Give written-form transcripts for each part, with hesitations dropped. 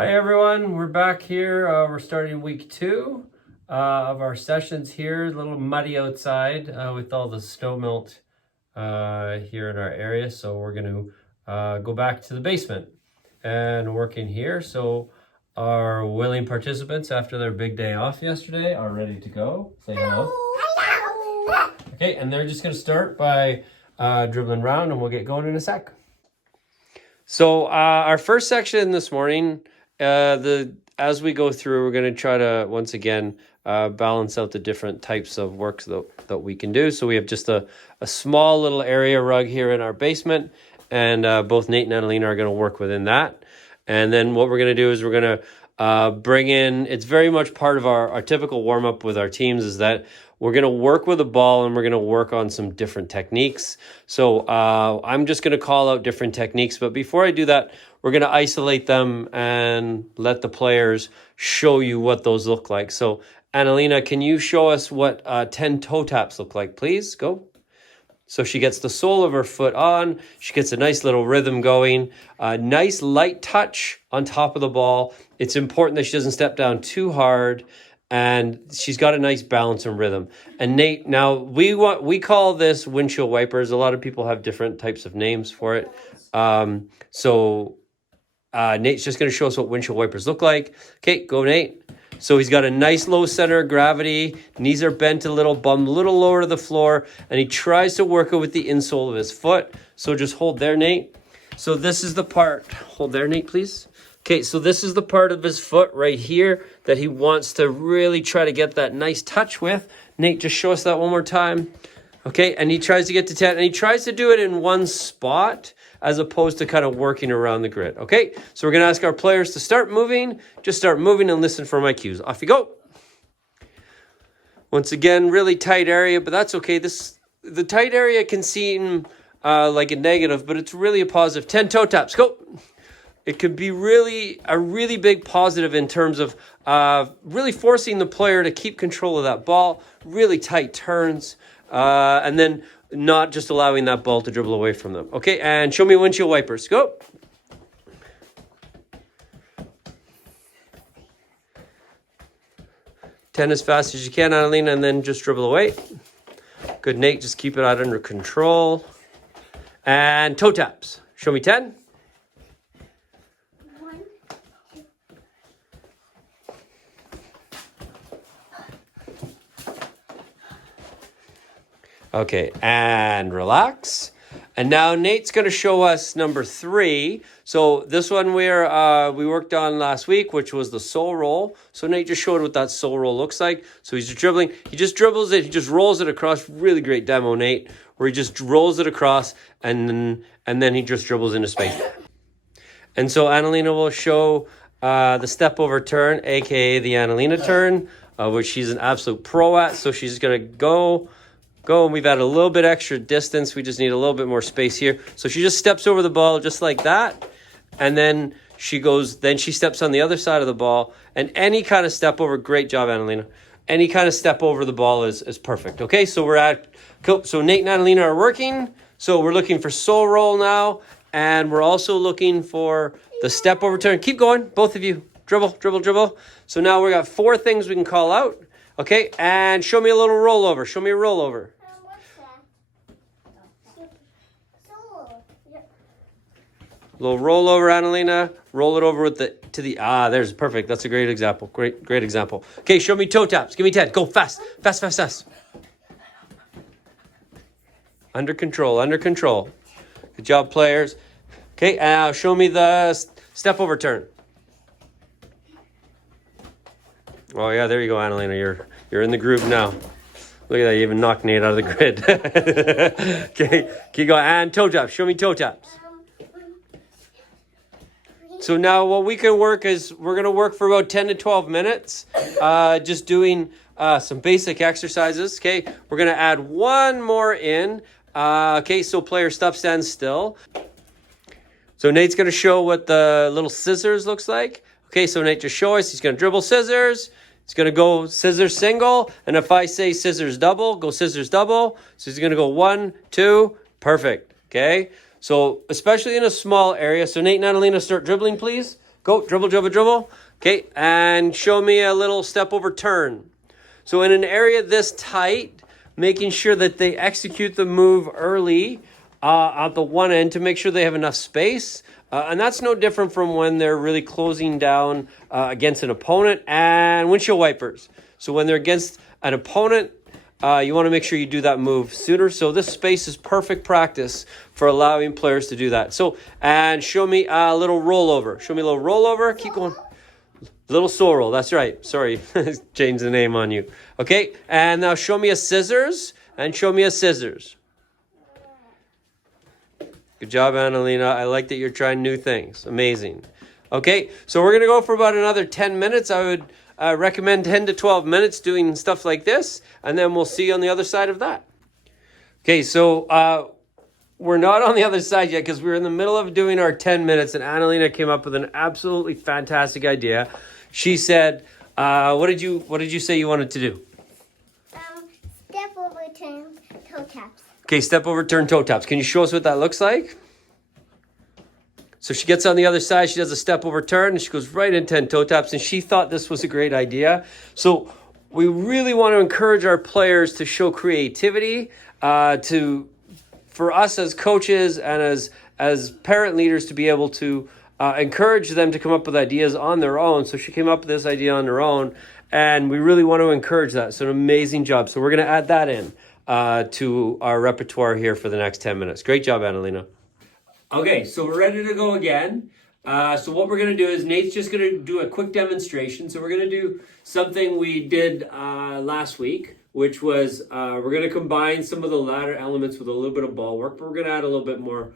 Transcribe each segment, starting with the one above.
Hi everyone, we're back here. We're starting week 2 of our sessions here. A little muddy outside with all the snow melt here in our area. So we're going to go back to the basement and work in here. So our willing participants after their big day off yesterday are ready to go. Say hello. Hello. Okay, and they're just going to start by dribbling around and we'll get going in a sec. So our first section this morning, as we go through, we're going to try to once again balance out the different types of work that we can do. So we have just a small little area rug here in our basement, and both Nate and Annalena are going to work within that. And then what we're going to do is we're going to bring in, it's very much part of our typical warm-up with our teams, is that we're going to work with a ball and we're going to work on some different techniques. So I'm just going to call out different techniques. But before I do that, we're going to isolate them and let the players show you what those look like. So Annalena, can you show us what 10 toe taps look like, please? Go. So she gets the sole of her foot on. She gets a nice little rhythm going. Nice light touch on top of the ball. It's important that she doesn't step down too hard. And she's got a nice balance and rhythm. And Nate, now we call this windshield wipers. A lot of people have different types of names for it. So Nate's just going to show us what windshield wipers look like. Okay, go Nate. So he's got a nice low center of gravity. Knees are bent a little, bum a little lower to the floor. And he tries to work it with the insole of his foot. So just hold there, Nate. So this is the part. Hold there, Nate, please. Okay, so this is the part of his foot right here that he wants to really try to get that nice touch with. Nate, just show us that one more time. Okay, and he tries to get to 10, and he tries to do it in one spot as opposed to kind of working around the grid. Okay, so we're going to ask our players to start moving. Just start moving and listen for my cues. Off you go. Once again, really tight area, but that's okay. The tight area can seem like a negative, but it's really a positive. 10 toe taps, go. It could be a really big positive in terms of really forcing the player to keep control of that ball, really tight turns, and then not just allowing that ball to dribble away from them. Okay, and show me windshield wipers. Go. Ten as fast as you can, Annalena, and then just dribble away. Good, Nate. Just keep it out under control. And toe taps. Show me 10. Okay, and relax. And now Nate's going to show us number 3. So this one we worked on last week, which was the sole roll. So Nate just showed what that sole roll looks like. So he's just dribbling. He just dribbles it. He just rolls it across. Really great demo, Nate, where he just rolls it across and then he just dribbles into space. And so Annalena will show the step over turn, aka the Annalena turn, which she's an absolute pro at. So she's going to go, and we've added a little bit extra distance. We just need a little bit more space here. So she just steps over the ball just like that. And then she steps on the other side of the ball. And any kind of step over, great job, Annalena. Any kind of step over the ball is perfect. Okay, so so Nate and Annalena are working. So we're looking for sole roll now. And we're also looking for the step over turn. Keep going, both of you. Dribble, dribble, dribble. So now we got 4 things we can call out. Okay, and show me a little rollover. Show me a rollover. Little rollover, Annalena. Roll it over with there's perfect. That's a great example. Great example. Okay, show me toe taps. Give me 10. Go fast. Fast, fast, fast. Under control. Good job, players. Okay, now show me the step over turn. Oh yeah, there you go, Annalena. You're in the groove now. Look at that, you even knocked Nate out of the grid. Okay, keep going. And toe taps. Show me toe taps. So now what we can work is we're going to work for about 10 to 12 minutes, just doing some basic exercises. Okay, we're going to add one more in. Okay, so player stand still. So Nate's going to show what the little scissors looks like. Okay, so Nate just show us. He's going to dribble scissors. He's going to go scissors single. And if I say scissors double, go scissors double. So he's going to go 1, 2. Perfect. Okay. So especially in a small area. So Nate and Annalena, start dribbling, please. Go, dribble, dribble, dribble. Okay, and show me a little step over turn. So in an area this tight, making sure that they execute the move early at the one end to make sure they have enough space. And that's no different from when they're really closing down against an opponent and windshield wipers. So when they're against an opponent, you want to make sure you do that move sooner. So this space is perfect practice for allowing players to do that. So, and show me a little rollover. Show me a little rollover. Keep going. Little sorrel. That's right. Sorry, change the name on you. Okay, and now show me a scissors and show me a scissors. Good job, Annalena. I like that you're trying new things. Amazing. Okay, so we're going to go for about another 10 minutes. I would recommend 10 to 12 minutes doing stuff like this, and then we'll see you on the other side of that. Okay, so we're not on the other side yet because we're in the middle of doing our 10 minutes, and Annalena came up with an absolutely fantastic idea. She said, what did you say you wanted to do? Step over, turn, toe taps. Okay, step over, turn, toe taps. Can you show us what that looks like? So she gets on the other side, she does a step over turn, and she goes right into 10 toe taps, and she thought this was a great idea. So we really want to encourage our players to show creativity, for us as coaches and as parent leaders to be able to encourage them to come up with ideas on their own. So she came up with this idea on her own, and we really want to encourage that. So an amazing job. So we're going to add that in to our repertoire here for the next 10 minutes. Great job, Annalena. Okay, so we're ready to go again. So what we're going to do is Nate's just going to do a quick demonstration. So we're going to do something we did last week, which was we're going to combine some of the ladder elements with a little bit of ball work, but we're going to add a little bit more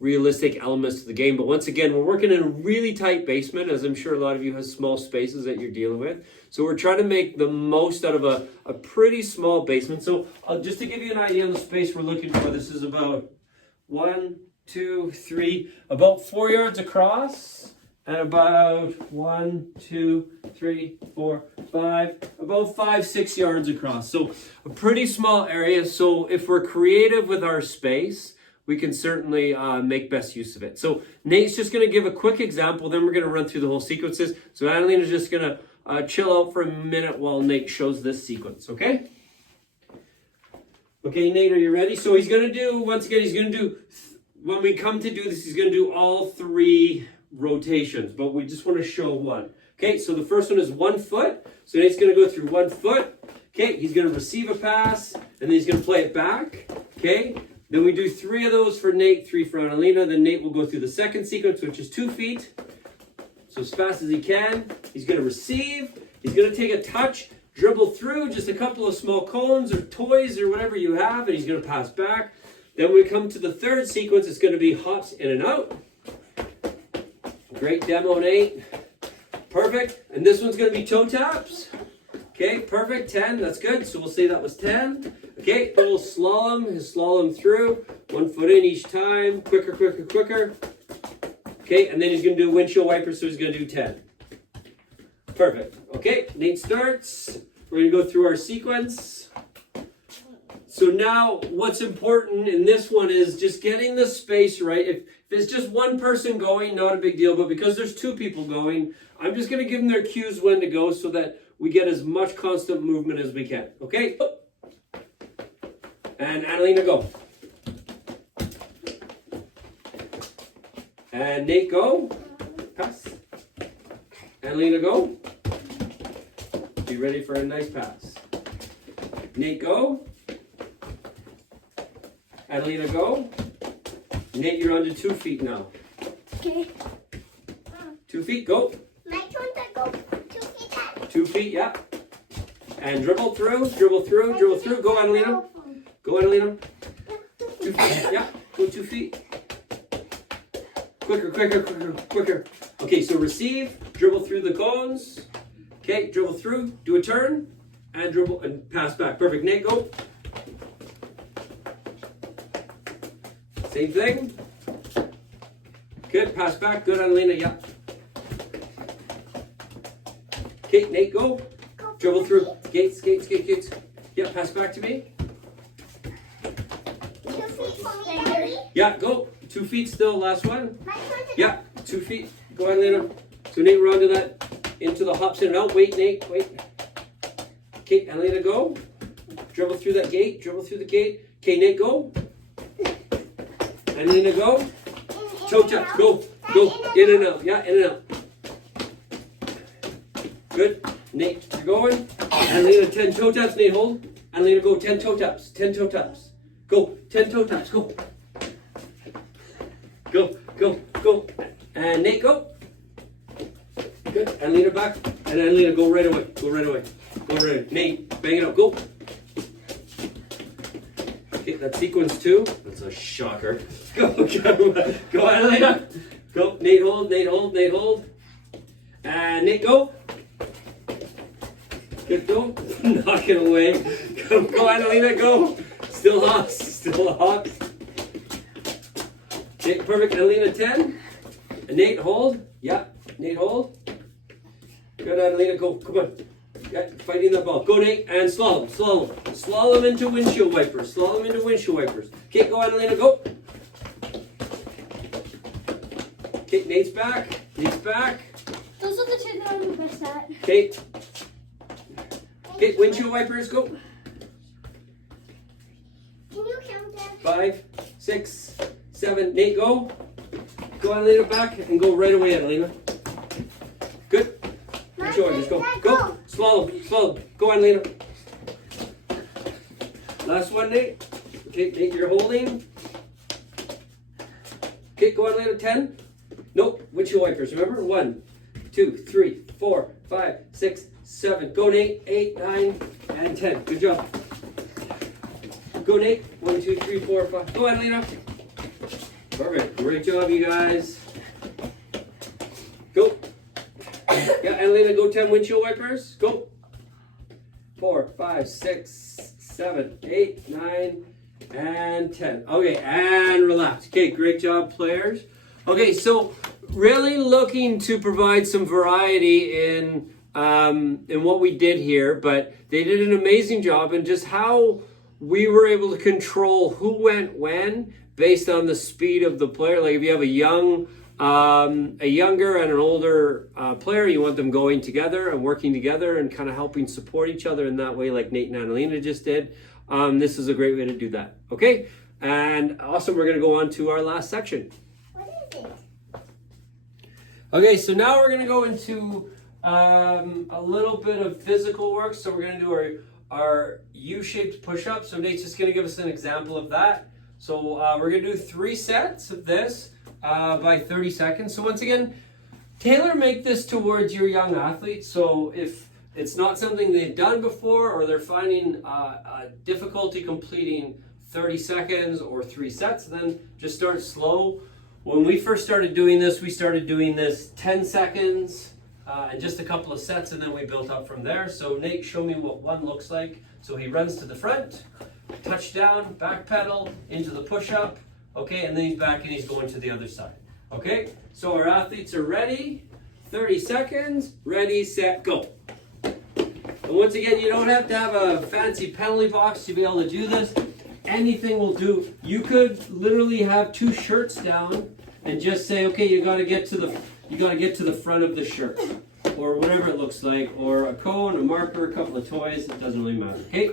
realistic elements to the game. But once again, we're working in a really tight basement, as I'm sure a lot of you have small spaces that you're dealing with. So we're trying to make the most out of a pretty small basement. So just to give you an idea of the space we're looking for, this is about 1, 2, 3, about 4 yards across, and about 1, 2, 3, 4, 5, about 5, 6 yards across. So a pretty small area. So if we're creative with our space, we can certainly make best use of it. So Nate's just going to give a quick example, then we're going to run through the whole sequences. So Annalena's just going to chill out for a minute while Nate shows this sequence, okay? Okay, Nate, are you ready? So he's going to do, once again, he's going to do, when we come to do this, he's going to do all 3 rotations, but we just want to show one. Okay, so the first one is 1 foot. So Nate's going to go through 1 foot. Okay, he's going to receive a pass, and then he's going to play it back. Okay, then we do 3 of those for Nate, 3 for Annalena. Then Nate will go through the second sequence, which is 2 feet. So as fast as he can, he's going to receive. He's going to take a touch, dribble through just a couple of small cones or toys or whatever you have, and he's going to pass back. Then when we come to the third sequence, it's going to be hops in and out. Great demo, Nate. Perfect. And this one's going to be toe taps. Okay, perfect. 10. That's good. So we'll say that was 10. Okay, little slalom. His slalom through. 1 foot in each time. Quicker, quicker, quicker. Okay, and then he's going to do windshield wiper, so he's going to do 10. Perfect. Okay, Nate starts. We're going to go through our sequence. So now what's important in this one is just getting the space right. If it's just one person going, not a big deal. But because there's 2 people going, I'm just going to give them their cues when to go so that we get as much constant movement as we can. Okay? And Annalena, go. And Nate, go. Pass. Annalena, go. Be ready for a nice pass. Nate, go. Annalena, go. Nate, you're on to 2 feet now. Okay. 2 feet, go. My turn to go 2 feet back. 2 feet, yeah. And dribble through, dribble through, dribble through. Go, Annalena. Go, Annalena. 2 feet, yeah. Go 2 feet. Quicker, quicker, quicker, quicker. Okay, so receive, dribble through the cones. Okay, dribble through, do a turn, and dribble and pass back. Perfect. Nate, go. Same thing. Good, pass back. Good, Annalena, yeah. Okay, Nate, go. Dribble through. Gates, gates, gates, gates. Yeah, pass back to me. 2 feet for me, Daddy. Yeah, go. 2 feet still, last one. My turn to Yeah, 2 feet. Go ahead, Lena. So Nate, we're onto that, into the hops in and out. Wait, Nate, wait. Okay, and Lena, go. Dribble through that gate, dribble through the gate. Okay, Nate, go. And Lena, go. Toe taps, go. Go. In and out. Yeah, in and out. Good. Nate, you're going. And Lena, 10 toe taps. Nate, hold. And Lena, go. 10 toe taps. 10 toe taps. Go. 10 toe taps. Go. Go. Go. Go. And Nate, go. Good. And Lena back. And then Lena, go right away. Go right away. Go right away. Nate, bang it up. Go. Okay, that sequence 2. That's a shocker. Go. Go. Go on, Lena. Go. Nate, hold. Nate, hold. Nate, hold. And Nate, go. Good, go. Knock it away. Go on, Lena, go. Still hops. Still hops. Okay, perfect. Alina, 10. And Nate, hold. Yeah. Nate, hold. Good, Adelina, go. Come on. Yeah, fighting the ball. Go, Nate, and slalom. Slalom. Slalom into windshield wipers. Slalom into windshield wipers. Okay, go, Adelina, go. Okay, Nate's back. Nate's back. Those are the two that I'm the best at. Okay. Okay, windshield wipers, go. Can you count them? 5, 6, 7. Nate, go. Go, Adelina, back, and go right away, Adelina. Good. Windshield wipers, go. Go. Slalom. Slalom. Go, Adelina. Last one, Nate. Okay, Nate, you're holding. Okay, go, Adelina, 10. Nope, windshield wipers, remember? 1, 2, 3, 4, 5, 6, 7. Go, Nate. 8, 9, and 10. Good job. Go, Nate. 1, 2, 3, 4, 5. Go, Adelina. Perfect. Great job, you guys. Go. Yeah, Adelina, go 10 windshield wipers. Go. 4, 5, 6, 7, 8, 9, and 10. Okay, and relax. Okay, great job, players. Okay, so really looking to provide some variety in what we did here, but they did an amazing job in just how we were able to control who went when based on the speed of the player. Like if you have a younger and an older player, you want them going together and working together and kind of helping support each other in that way, like Nate and Adelina just did. This is a great way to do that. Okay, and awesome. We're going to go on to our last section. What is it? Okay, so now we're going to go into a little bit of physical work. So we're going to do our U-shaped push-up. So Nate's just going to give us an example of that. So we're going to do 3 sets of this by 30 seconds. So once again, tailor-make this towards your young athletes. So if it's not something they've done before or they're finding difficulty completing 30 seconds or 3 sets, then just start slow. When we first started doing this, we started doing this 10 seconds and just a couple of sets, and then we built up from there. So Nate, show me what one looks like. So he runs to the front, touchdown, back pedal, into the push-up, okay, and then he's back and he's going to the other side. Okay, so our athletes are ready. 30 seconds, ready, set, go. And once again, you don't have to have a fancy penalty box to be able to do this. Anything will do. You could literally have 2 shirts down and just say, okay, you got to get to the front of the shirt, or whatever it looks like, or a cone, a marker, a couple of toys. It doesn't really matter. Okay,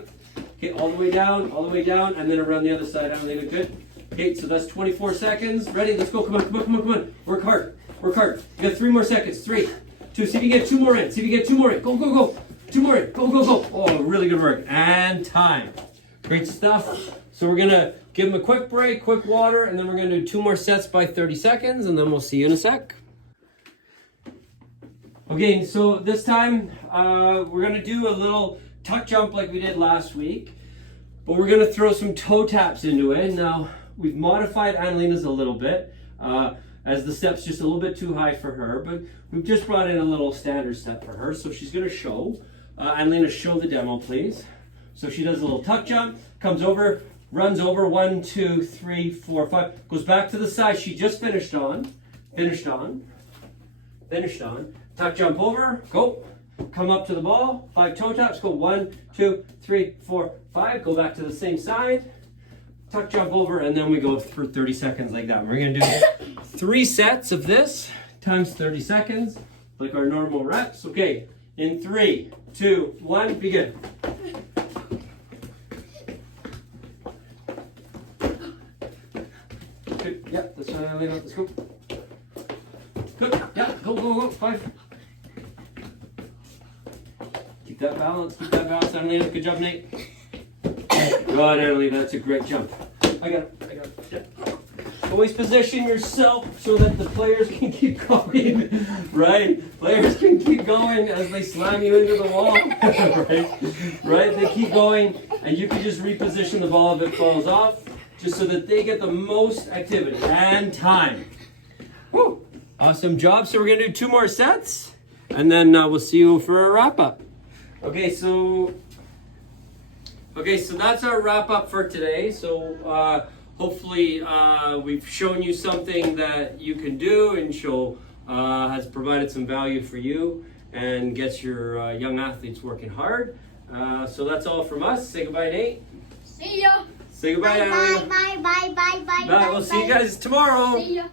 okay, all the way down, and then around the other side. I'm leaving good. Okay, so that's 24 seconds. Ready? Let's go. Come on. Work hard. You got 3 more seconds. 3, 2. See if you get 2 more in. Go. 2 more in. Go. Oh, really good work. And time. Great stuff. So we're going to give them a quick break, quick water, and then we're going to do 2 more sets by 30 seconds, and then we'll see you in a sec. Okay, so this time we're going to do a little tuck jump like we did last week, but we're going to throw some toe taps into it. Now, we've modified Adelina's a little bit, as the step's just a little bit too high for her, but we've just brought in a little standard step for her, so she's going to show. Adelina, show the demo, please. So she does a little tuck jump, comes over, runs over, 1, 2, 3, 4, 5, goes back to the side she just finished on, tuck jump over, go, come up to the ball, 5 toe taps, go 1, 2, 3, 4, 5, go back to the same side, tuck jump over, and then we go for 30 seconds like that. We're gonna do 3 sets of this times 30 seconds, like our normal reps. Okay, in 3, 2, 1, begin. Good, yeah, that's right, Elena, let's go. Good, yeah, go, 5. Keep that balance, Annalena. Good job, Nate. Good, Annalena, that's a great jump. I got it, yeah. Always position yourself so that the players can keep going, right? Players can keep going as they slam you into the wall, right? They keep going, and you can just reposition the ball if it falls off, just so that they get the most activity and time. Woo! Awesome job. So we're gonna do 2 more sets, and then we'll see you for a wrap up. Okay, so that's our wrap up for today. So hopefully we've shown you something that you can do and has provided some value for you and gets your young athletes working hard. So that's all from us. Say goodbye, Nate. See ya. Say goodbye, Bye, Annalena. bye, bye, bye, bye, bye. Bye. We'll see you guys tomorrow. See ya.